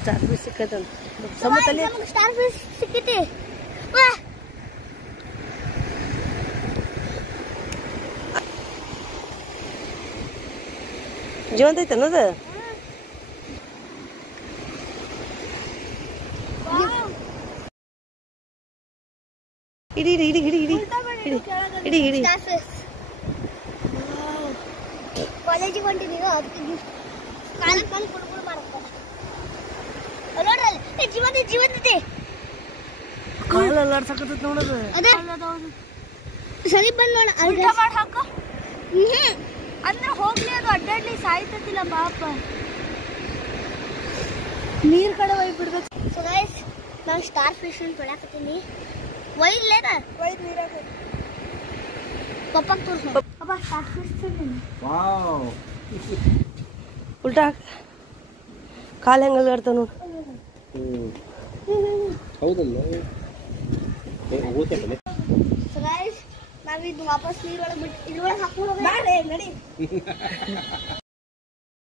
Star fish ಸಿಕ್ಕೈತಂತ ಸಮುದ್ರದಲ್ಲಿ star fish ಸಿಕ್ಕೈತಿ. ಜೀವಂತ ಐತೆ ಅನ್ನೋದು ಇಡಿ ಇಡಿ ಇಡಿ ಇಡಿ ಇಡಿ ಇಡಿ ಇಡಿ ಕಾಲೇಜಿಗೆ ಹೊಂಟಿದ್ದೀವಿ ಅದಕ್ಕೆ ಕಾಲ ಕಾಲ ಕುಡುಗುಡು ಮಾಡಕ್ಕೆ ನೋಡ್ರಲ್ಲಿ ಜೀವಂತ ಜೀವಂತತೆ ಕಾಲ ಅಲ್ಲಾಡ್ಸಕತ್ತೈತೆ ನೋಡೋದು ಅದೇ ಸರಿ ಬಂದು ನೋಡ ಉಲ್ಟಾ ಮಾಡಿ ಹಾಕ ಅಂದ್ರೆ ಹೋಗ್ಲಿ ಅದು ಅಡ್ಡಾಡ್ಲಿ ಸಾಯ್ತತಿಲ್ಲ ಪಾಪ ನೀರ್ ಕಡೆ ಒಯ್ದು ಬಿಡ್ಬೇಕು. ಸೊ ಗೈಸ್ ನಾನು ಸ್ಟಾರ್ ಫಿಶ್ ಅಂತ ಬೆಳಕತ್ತೀನಿ. ಒಯ್ದ್ಲೇನ ಒಯ್ದು ನೀರಾಗ ಪಪ್ಪಾಗ ತೋರಿಸು ಪಪ್ಪ ಸ್ಟಾರ್ ಫಿಶ್ ತಿಂತೀನಿ. ವಾವ್ ಉಲ್ಟಾ ಹಾಕ ಕಾಲು ಹೆಂಗೆ ಅಲ್ಲಾಡ್ತಾವ ನೋಡು. ಹೌದಲ್ಲ ಸೊ ಗೈಸ್ ನಾವಿದು ವಾಪಸ್ ನೀರೊಳಗೆ ಬಿಟ್ಟು ಇದ್ರೊಳಗೆ ಹಾಕೊಂಡು ನಡಿ